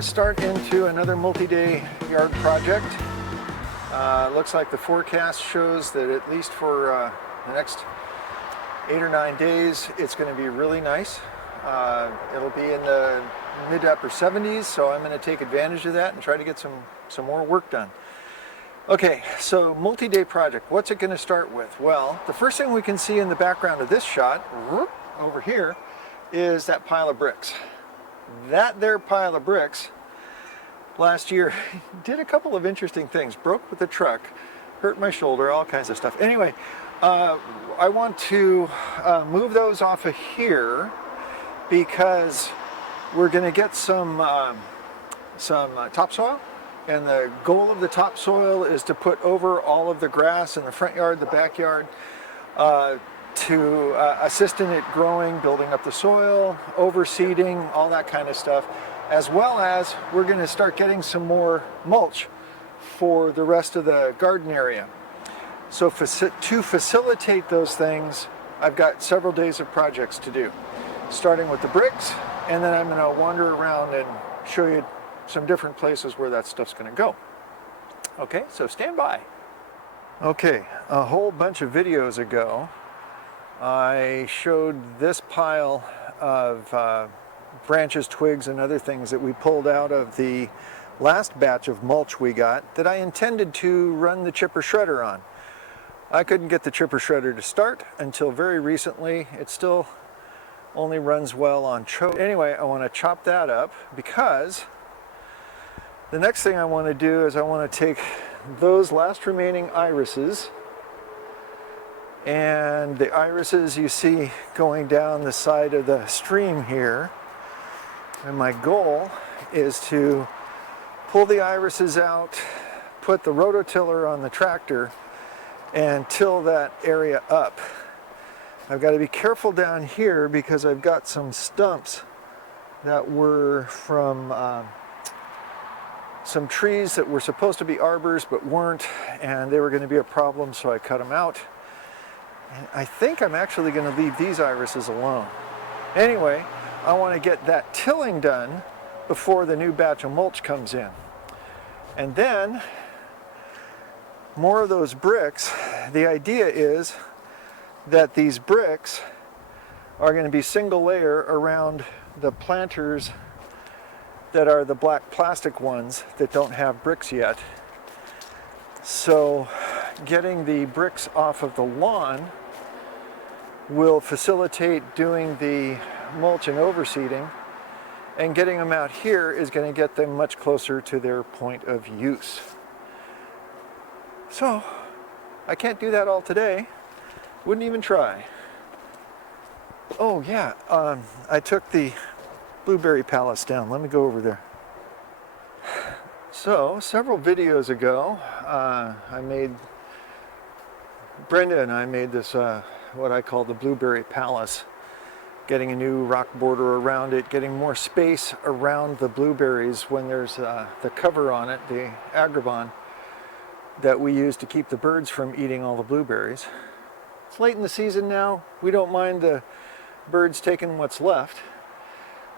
to start into another multi-day yard project. Looks like the forecast shows that at least for the next 8 or 9 days, it's going to be really nice. It'll be in the mid to upper 70s, so I'm going to take advantage of that and try to get some more work done. Okay, so multi-day project, what's it going to start with? Well, the first thing we can see in the background of this shot, over here, is that pile of bricks. That there pile of bricks last year did a couple of interesting things. Broke with the truck, hurt my shoulder, all kinds of stuff. Anyway, I want to move those off of here because we're going to get some topsoil. And the goal of the topsoil is to put over all of the grass in the front yard, the backyard, to assist in it growing, building up the soil, overseeding, all that kind of stuff. As well as we're going to start getting some more mulch for the rest of the garden area. So to facilitate those things, I've got several days of projects to do. Starting with the bricks, and then I'm going to wander around and show you some different places where that stuff's going to go. Okay, so stand by. Okay, a whole bunch of videos ago, I showed this pile of branches, twigs, and other things that we pulled out of the last batch of mulch we got that I intended to run the chipper shredder on. I couldn't get the chipper shredder to start until very recently. It still only runs well on choke. Anyway, I want to chop that up because the next thing I want to do is I want to take those last remaining irises, and the irises you see going down the side of the stream here, and my goal is to pull the irises out, put the rototiller on the tractor, and till that area up. I've got to be careful down here because I've got some stumps that were from some trees that were supposed to be arbors but weren't, and they were going to be a problem, so I cut them out. And I think I'm actually going to leave these irises alone. Anyway, I want to get that tilling done before the new batch of mulch comes in. And then more of those bricks. The idea is that these bricks are going to be single layer around the planters that are the black plastic ones that don't have bricks yet. So getting the bricks off of the lawn will facilitate doing the mulch and overseeding, and getting them out here is going to get them much closer to their point of use. So I can't do that all today. Wouldn't even try. Oh yeah, I took the blueberry palace down. Let me go over there. So several videos ago, Brenda and I made this what I call the blueberry palace, getting a new rock border around it, getting more space around the blueberries when there's the cover on it, the agrabah that we use to keep the birds from eating all the blueberries. It's late in the season now. We don't mind the birds taking what's left.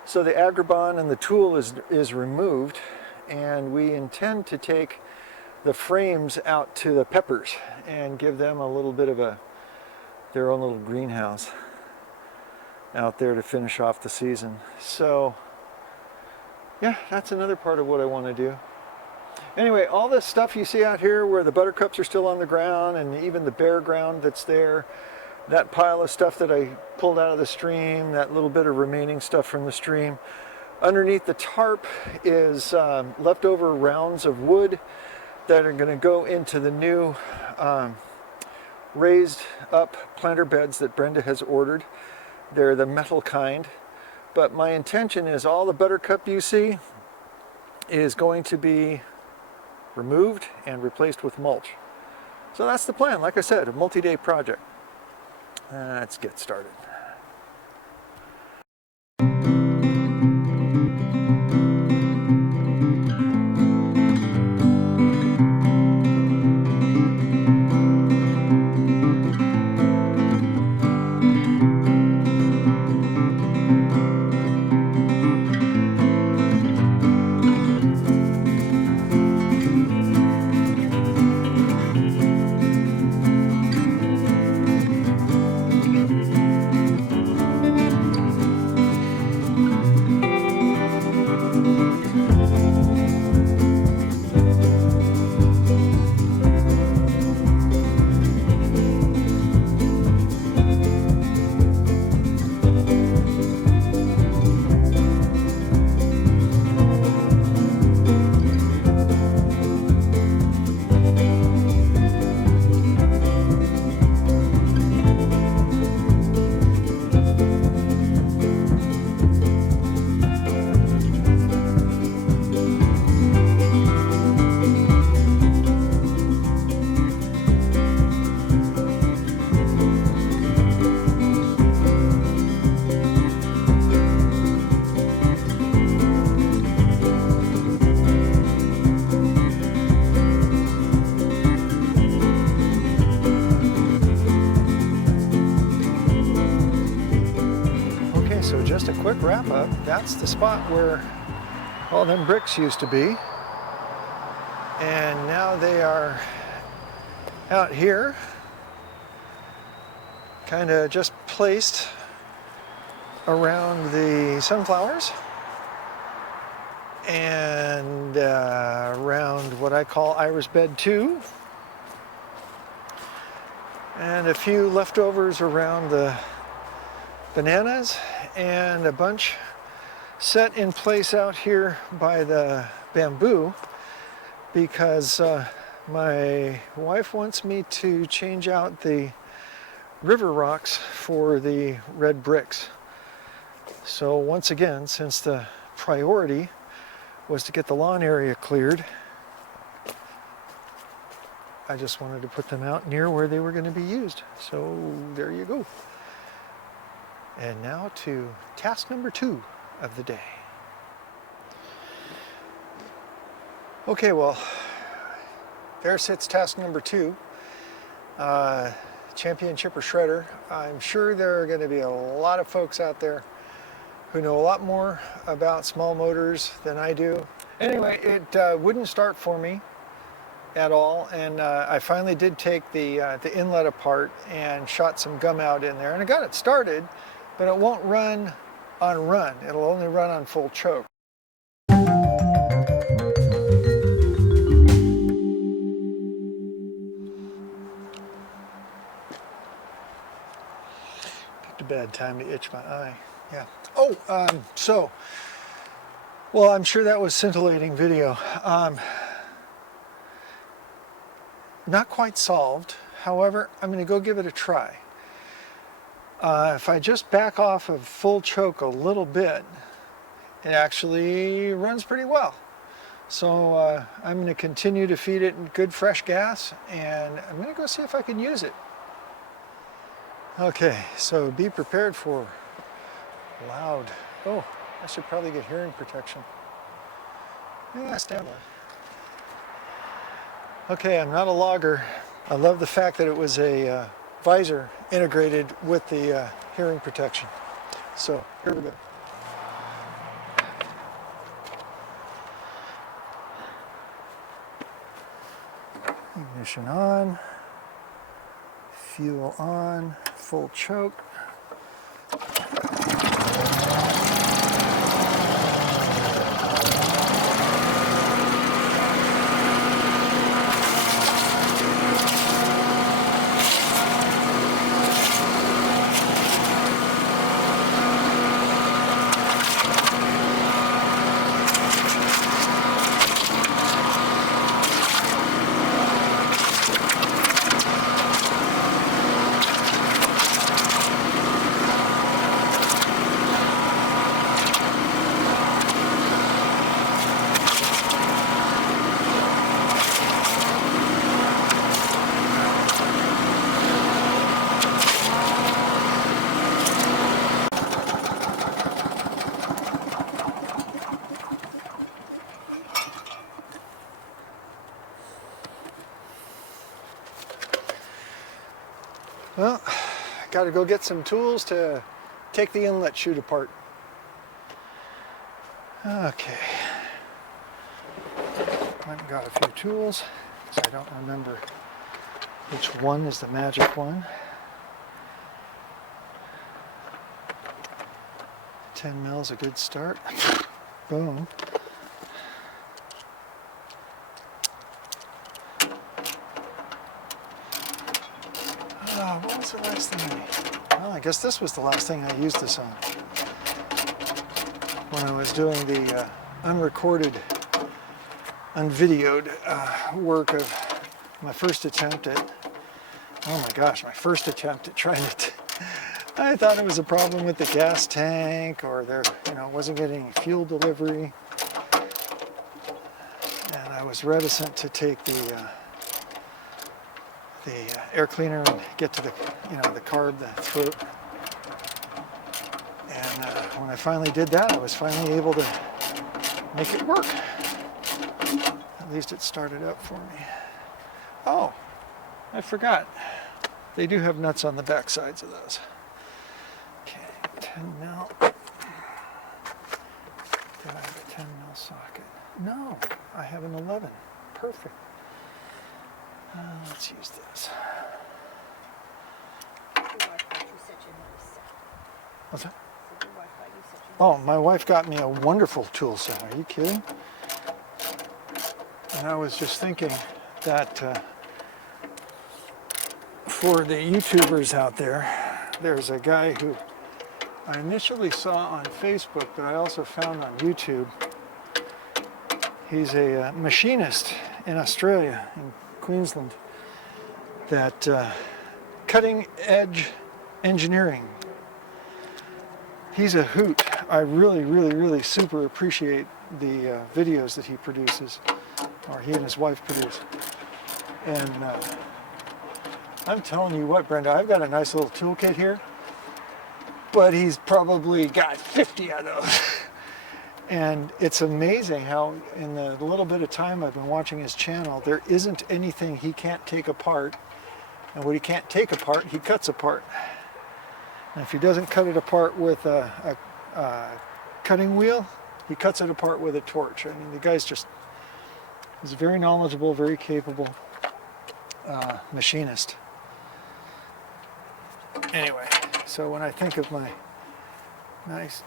So the agrabah and the tool is removed, and we intend to take the frames out to the peppers and give them a little bit of their own little greenhouse out there to finish off the season. So yeah, that's another part of what I want to do. Anyway, all this stuff you see out here where the buttercups are still on the ground, and even the bare ground that's there, that pile of stuff that I pulled out of the stream, that little bit of remaining stuff from the stream. Underneath the tarp is leftover rounds of wood that are going to go into the new raised up planter beds that Brenda has ordered. They're the metal kind. But my intention is all the buttercup you see is going to be removed and replaced with mulch. So that's the plan. Like I said, a multi-day project. Let's get started. quick wrap up. That's the spot where all them bricks used to be. And now they are out here, kind of just placed around the sunflowers and around what I call Iris bed 2, and a few leftovers around the bananas, and a bunch set in place out here by the bamboo because my wife wants me to change out the river rocks for the red bricks. So once again, since the priority was to get the lawn area cleared, I just wanted to put them out near where they were going to be used. So there you go. And now to task number 2 of the day. Okay, well, there sits task number 2. Champion Chipper Shredder. I'm sure there are going to be a lot of folks out there who know a lot more about small motors than I do. Anyway, it wouldn't start for me at all, and I finally did take the inlet apart and shot some gum out in there, and I got it started, but it won't run on run. It'll only run on full choke. Picked a bad time to itch my eye. Yeah. Oh, well, I'm sure that was scintillating video. Not quite solved. However, I'm going to go give it a try. If I just back off of full choke a little bit, it actually runs pretty well. So I'm going to continue to feed it good fresh gas, and I'm going to go see if I can use it. Okay, so be prepared for loud. Oh, I should probably get hearing protection. Yeah, stand by. Okay, I'm not a logger. I love the fact that it was a visor integrated with the hearing protection. So, here we go. Ignition on, fuel on, full choke. Well, got to go get some tools to take the inlet chute apart. Okay. I've got a few tools, because I don't remember which one is the magic one. 10 mil is a good start. Boom. What was the last thing well, I guess this was the last thing I used this on. When I was doing the unrecorded, unvideoed work of my first attempt at, oh my gosh, my first attempt at trying to, I thought it was a problem with the gas tank, or there, wasn't getting any fuel delivery. And I was reticent to take the air cleaner and get to the carb, the throat. And when I finally did that, I was finally able to make it work. At least it started up for me. Oh, I forgot. They do have nuts on the back sides of those. Okay, 10 mil. socket. No, I have an 11. Perfect. Let's use this. What's that? Oh, my wife got me a wonderful tool set. Are you kidding? And I was just thinking that for the YouTubers out there, there's a guy who I initially saw on Facebook, but I also found on YouTube. He's a machinist in Australia, in Queensland, that cutting edge engineering. He's a hoot. I really super appreciate the videos that he produces, or he and his wife produce. And I'm telling you what, Brenda, I've got a nice little toolkit here, but he's probably got 50 of those. And it's amazing how in the little bit of time I've been watching his channel, there isn't anything he can't take apart. And what he can't take apart, he cuts apart. And if he doesn't cut it apart with a cutting wheel, he cuts it apart with a torch. I mean, the guy's just, he's a very knowledgeable, very capable machinist. Anyway, so when I think of my nice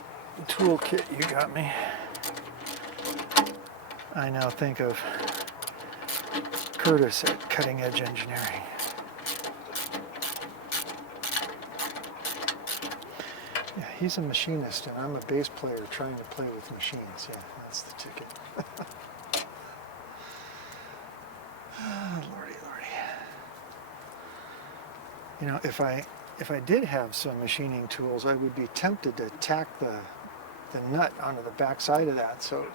toolkit you got me, I now think of Curtis at Cutting Edge Engineering. Yeah, he's a machinist and I'm a bass player trying to play with machines. Yeah, that's the ticket. Lordy. You know, if I did have some machining tools, I would be tempted to tack the nut onto the back side of that so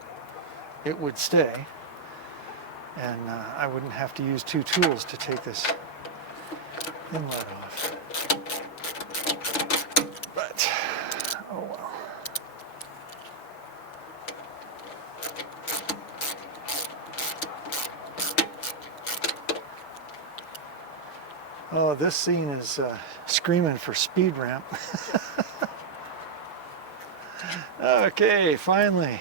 it would stay, and I wouldn't have to use two tools to take this inlet off. But, oh well. Oh, this scene is screaming for speed ramp. Okay, finally.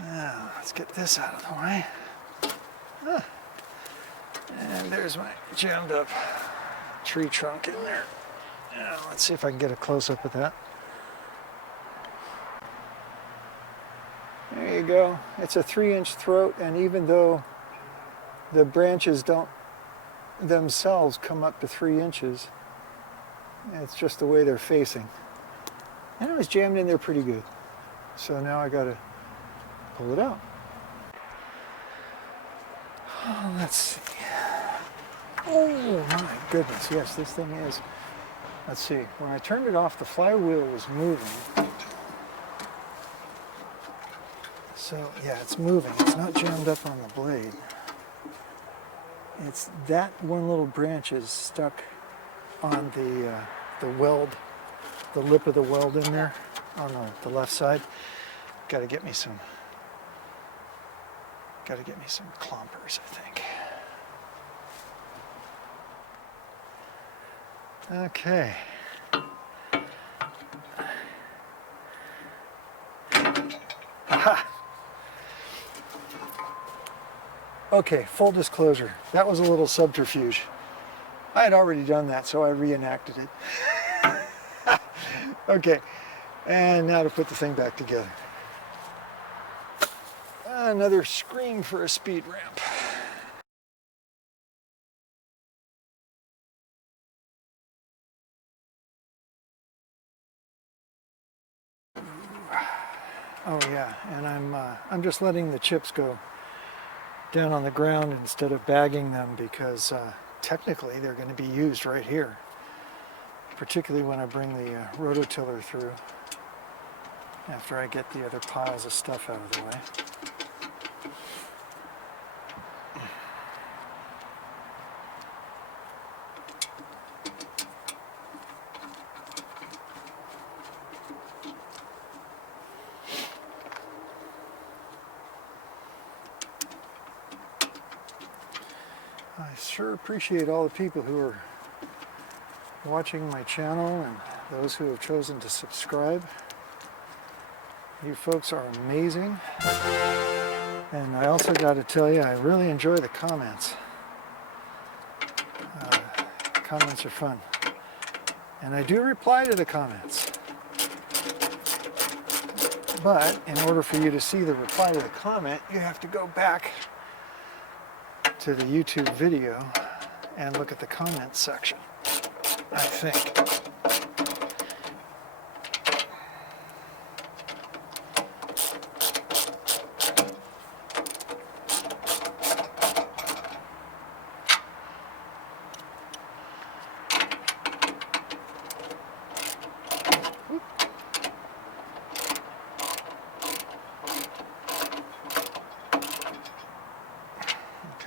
Now, let's get this out of the way. And there's my jammed up tree trunk in there. Now, let's see if I can get a close-up of that. There you go. It's a 3-inch throat, and even though the branches don't themselves come up to 3 inches, it's just the way they're facing. And it was jammed in there pretty good. So now I gotta pull it out. Oh, let's see. Oh my goodness, yes, this thing is. Let's see, when I turned it off, the flywheel was moving. So yeah, it's moving. It's not jammed up on the blade. It's that one little branch is stuck on the weld, the lip of the weld in there on the left side. Got to get me some clompers, I think. Okay. Aha. Okay, full disclosure. That was a little subterfuge. I had already done that, so I reenacted it. Okay, and now to put the thing back together. Another scream for a speed ramp. Oh yeah, and I'm just letting the chips go down on the ground instead of bagging them because technically they're going to be used right here, particularly when I bring the rototiller through after I get the other piles of stuff out of the way. I sure appreciate all the people who are watching my channel and those who have chosen to subscribe. You folks are amazing. And I also got to tell you, I really enjoy the comments. Comments are fun. And I do reply to the comments. But in order for you to see the reply to the comment, you have to go back to the YouTube video and look at the comments section, I think.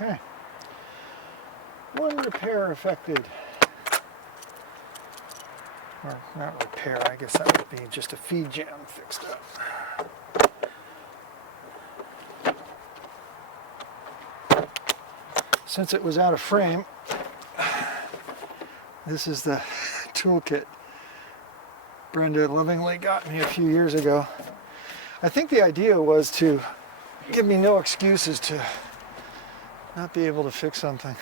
Okay. One repair affected. Or not repair, I guess that would be just a feed jam fixed up. Since it was out of frame, this is the toolkit Brenda lovingly got me a few years ago. I think the idea was to give me no excuses to not be able to fix something.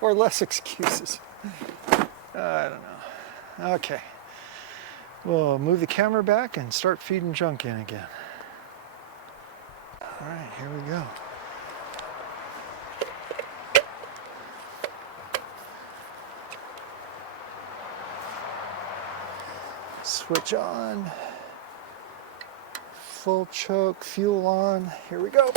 Or less excuses. I don't know. Okay. We'll move the camera back and start feeding junk in again. All right, here we go. Switch on. Full choke, fuel on. Here we go.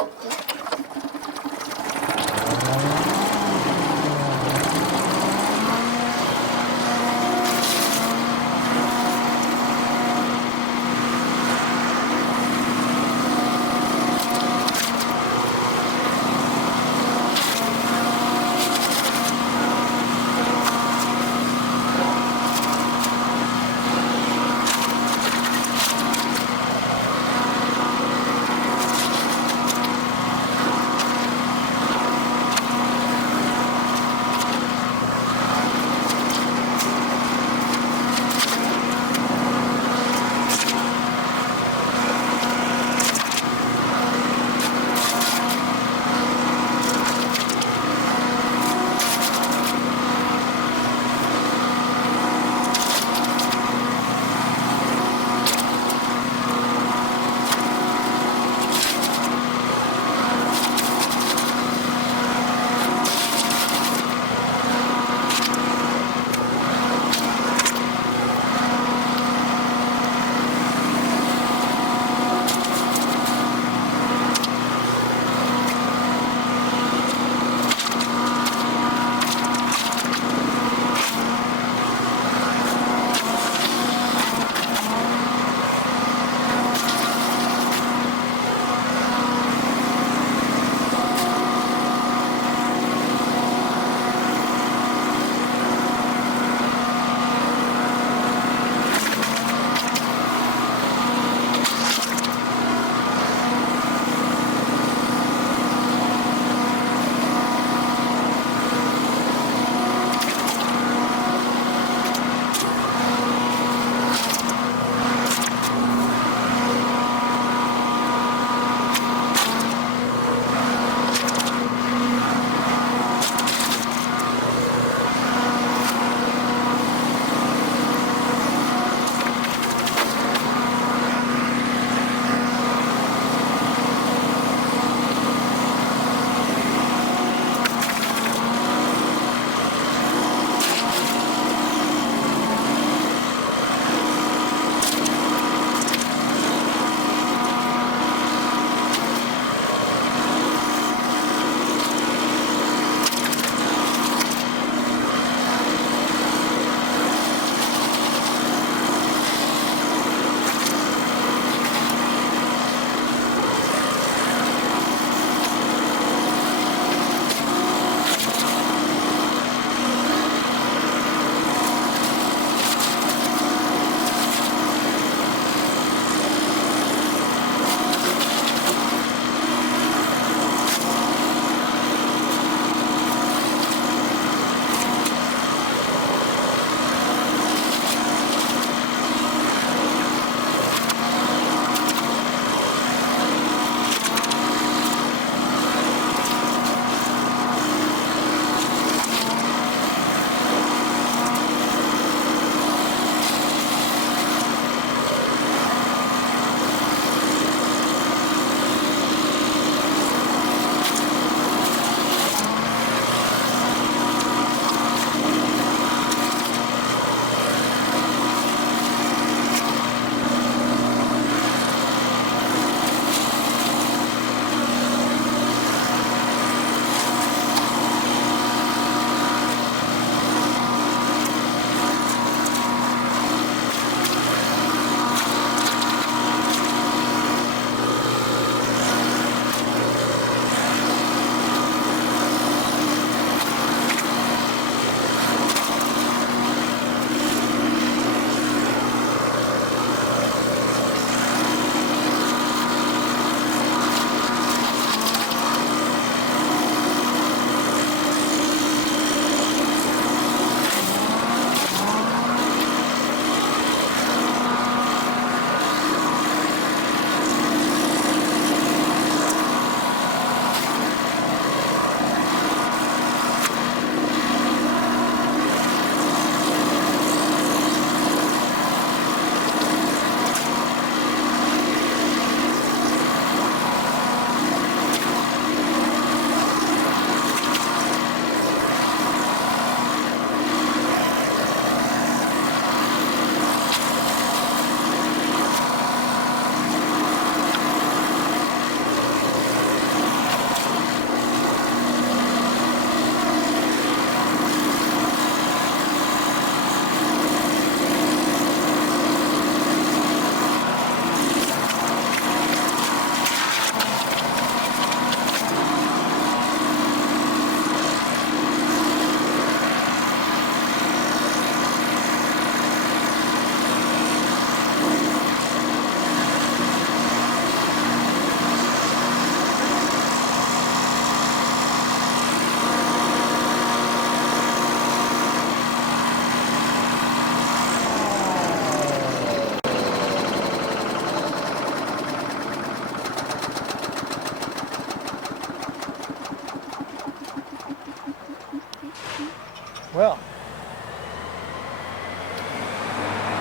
Well,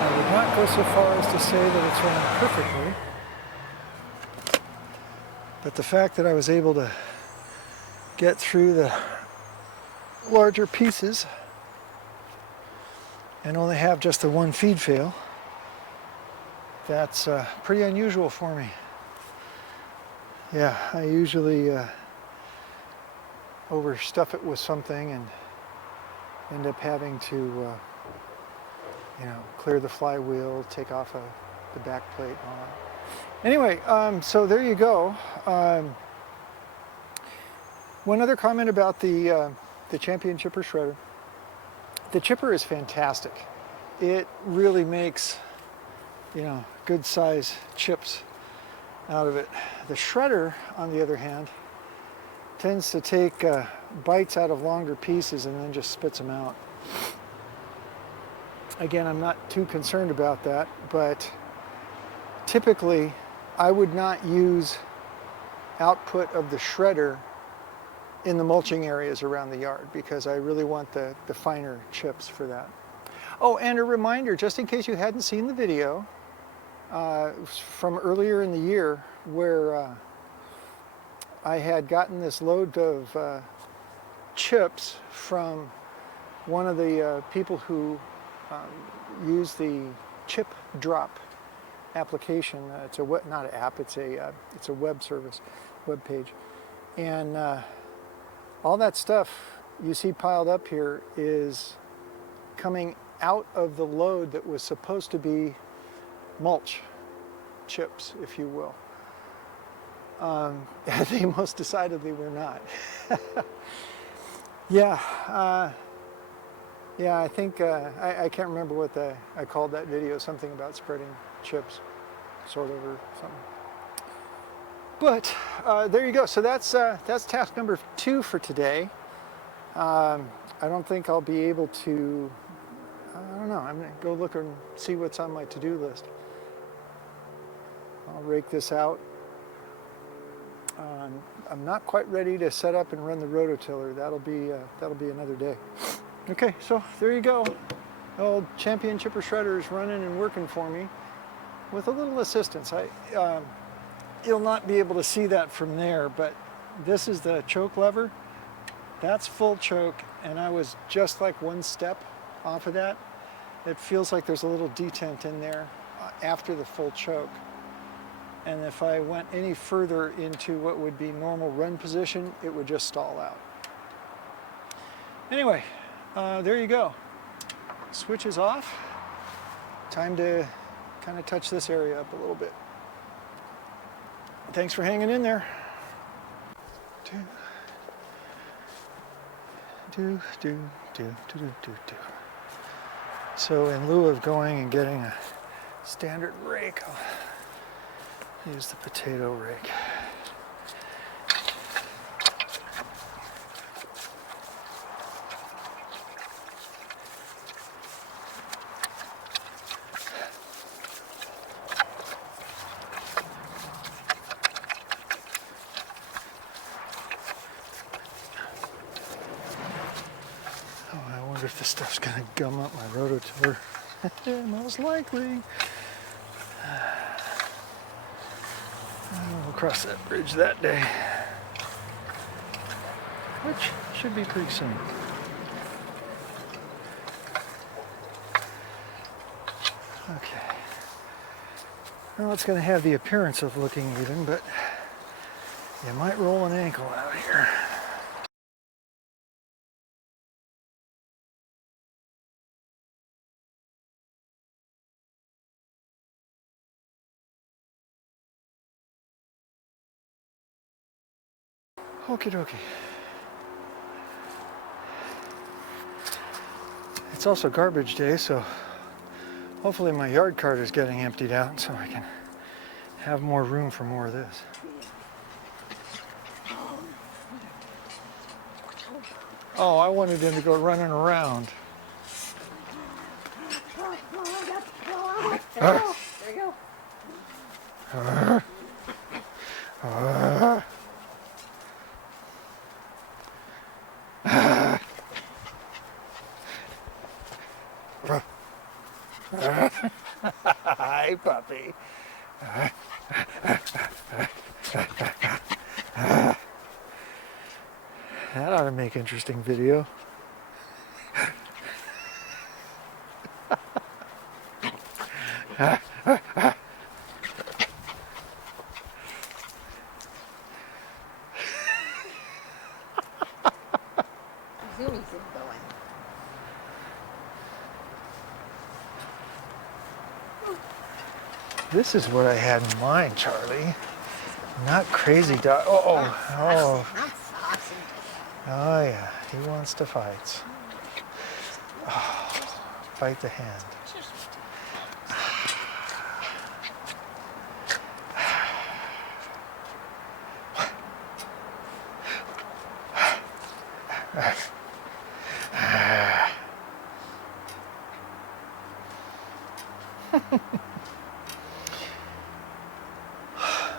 I would not go so far as to say that it's running perfectly, but the fact that I was able to get through the larger pieces and only have just the one feed fail, that's pretty unusual for me. Yeah, I usually overstuff it with something and end up having to, you know, clear the flywheel, take off the back plate and all that. Anyway, so there you go. One other comment about the Champion Chipper Shredder. The chipper is fantastic. It really makes, you know, good size chips out of it. The shredder, on the other hand, tends to take bites out of longer pieces and then just spits them out. Again, I'm not too concerned about that, but typically I would not use output of the shredder in the mulching areas around the yard because I really want the finer chips for that. Oh, and a reminder, just in case you hadn't seen the video from earlier in the year where I had gotten this load of chips from one of the people who use the chip drop application. It's a web, not an app, it's a web service, web page. And all that stuff you see piled up here is coming out of the load that was supposed to be mulch chips, if you will. They most decidedly were not. Yeah, I think, I can't remember what I called that video, something about spreading chips, sort of, or something. But there you go. So that's task number 2 for today. I don't think I'll be able to, I don't know, I'm gonna go look and see what's on my to-do list. I'll rake this out. I'm not quite ready to set up and run the rototiller. That'll be another day. Okay, so there you go. Old Champion Chipper Shredder is running and working for me with a little assistance. You'll not be able to see that from there, but this is the choke lever. That's full choke, and I was just like one step off of that. It feels like there's a little detent in there after the full choke. And if I went any further into what would be normal run position, it would just stall out. Anyway, there you go. Switch is off. Time to kind of touch this area up a little bit. Thanks for hanging in there. So in lieu of going and getting a standard rake, I'll use the potato rake. If this stuff's gonna gum up my rototiller. Most likely. We'll cross that bridge that day, which should be pretty soon. Okay. Well, it's gonna have the appearance of looking even, but you might roll an ankle out here. Okie dokie. It's also garbage day, so hopefully my yard cart is getting emptied out so I can have more room for more of this. Oh, I wanted him to go running around. There you go. Hi, puppy. That ought to make interesting video. Zoomy's going. This is what I had in mind, Charlie. Not crazy dog. Oh. Not saucy. Oh yeah, he wants to fight. Oh, bite the hand.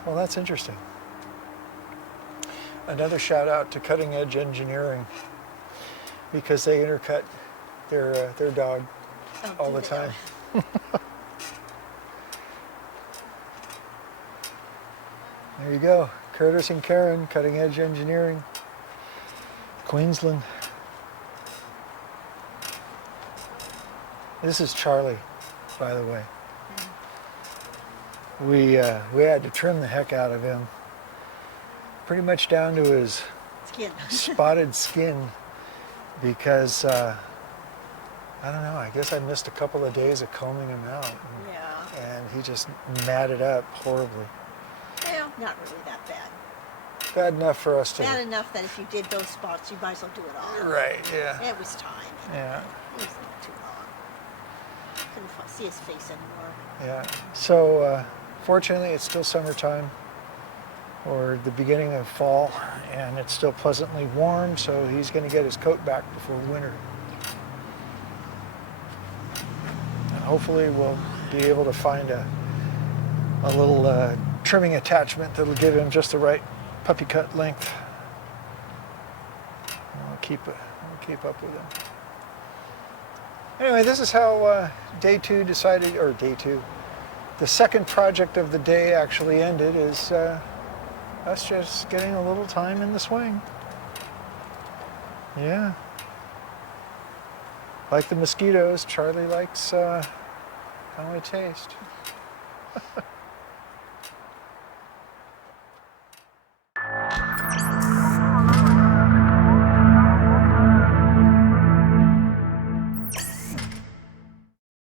Well, that's interesting. Another shout out to Cutting Edge Engineering, because they intercut their dog all the time. There you go, Curtis and Karen, Cutting Edge Engineering, Queensland. This is Charlie, by the way. We had to trim the heck out of him, pretty much down to his Skin. spotted skin, because I don't know, I guess I missed a couple of days of combing him out. Yeah. And he just matted up horribly. Well, not really that bad. Bad enough for us to... Bad enough that if you did those spots, you might as well do it all. Right, yeah. It was time. Yeah, It was a little too long. Couldn't see his face anymore. yeah. So, fortunately, it's still summertime, or the beginning of fall, and it's still pleasantly warm, so he's going to get his coat back before winter. And hopefully we'll be able to find a little trimming attachment that'll give him just the right puppy cut length. And we'll keep up with him. Anyway, this is how day two, the second project of the day actually ended, is us just getting a little time in the swing. Yeah. Like the mosquitoes, Charlie likes how I taste.